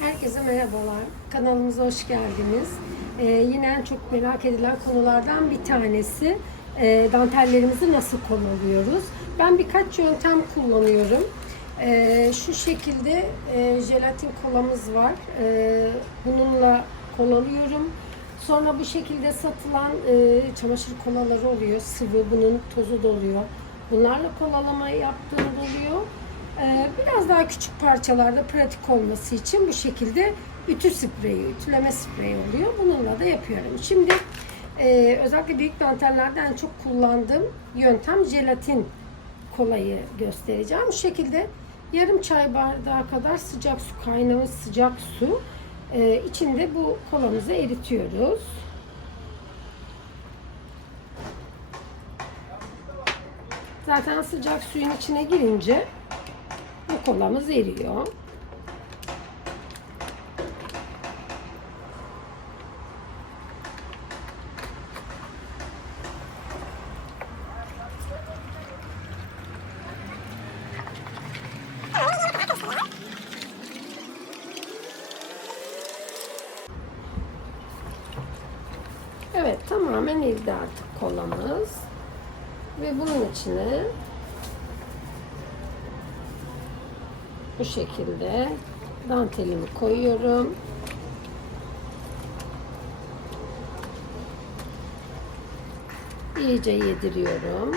Herkese merhabalar. Kanalımıza hoş geldiniz. Ee, yine en çok merak edilen konulardan bir tanesi e, dantellerimizi nasıl kolluyoruz. Ben birkaç yöntem kullanıyorum. Ee, şu şekilde e, jelatin kolamız var. Ee, bununla kolalıyorum. Sonra bu şekilde satılan e, çamaşır kolaları oluyor. Sıvı bunun tozu da oluyor. Bunlarla kolalama yaptığım oluyor. Ee, biraz daha küçük parçalarda pratik olması için bu şekilde ütü spreyi, ütüleme spreyi oluyor. Bununla da yapıyorum. Şimdi e, özellikle büyük dantellerde en çok kullandığım yöntem jelatin kolayı göstereceğim. Bu şekilde yarım çay bardağı kadar sıcak su, kaynamış sıcak su e, içinde bu kolamızı eritiyoruz. Zaten sıcak suyun içine girince kolamız eriyor. Evet tamamen eridi artık kolamız. Ve bunun içine bu şekilde dantelimi koyuyorum. İyice yediriyorum.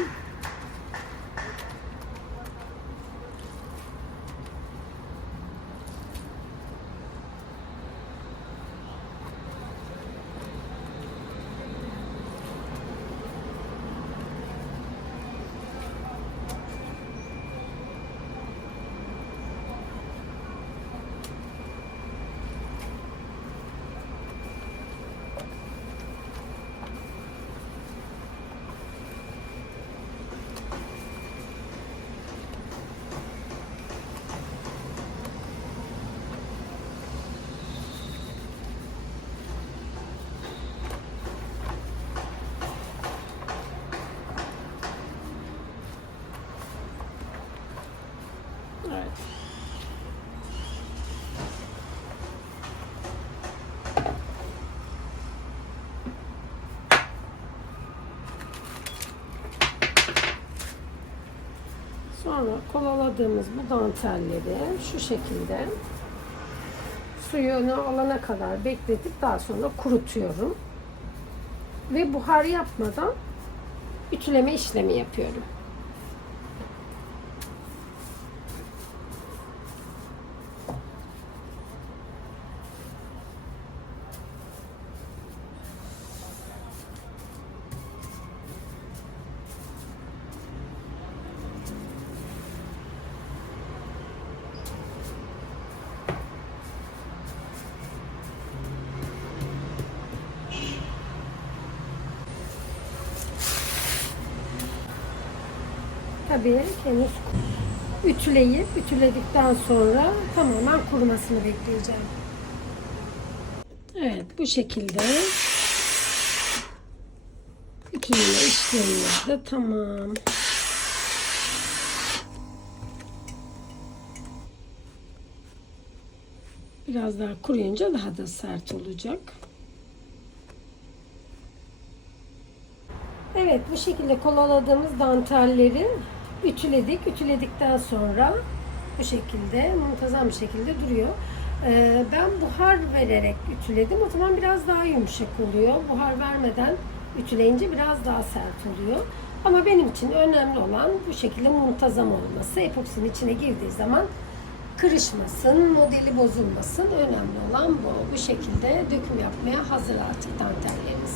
Evet. Sonra kolaladığımız bu dantelleri şu şekilde suyunu alana kadar bekletip daha sonra kurutuyorum. Ve buhar yapmadan ütüleme işlemi yapıyorum. Tabii henüz ütüleyip ütüledikten sonra tamamen kurumasını bekleyeceğim. Evet bu şekilde ütüleme işlemimiz de tamam. Biraz daha kuruyunca daha da sert olacak. Evet bu şekilde kolaladığımız dantelleri ütüledik. Ütüledikten sonra bu şekilde muntazam bir şekilde duruyor. Ee, ben buhar vererek ütüledim. O zaman biraz daha yumuşak oluyor. Buhar vermeden ütüleyince biraz daha sert oluyor. Ama benim için önemli olan bu şekilde muntazam olması. Epoksinin içine girdiği zaman kırışmasın, modeli bozulmasın. Önemli olan bu. Bu şekilde döküm yapmaya hazır artık dantellerimiz.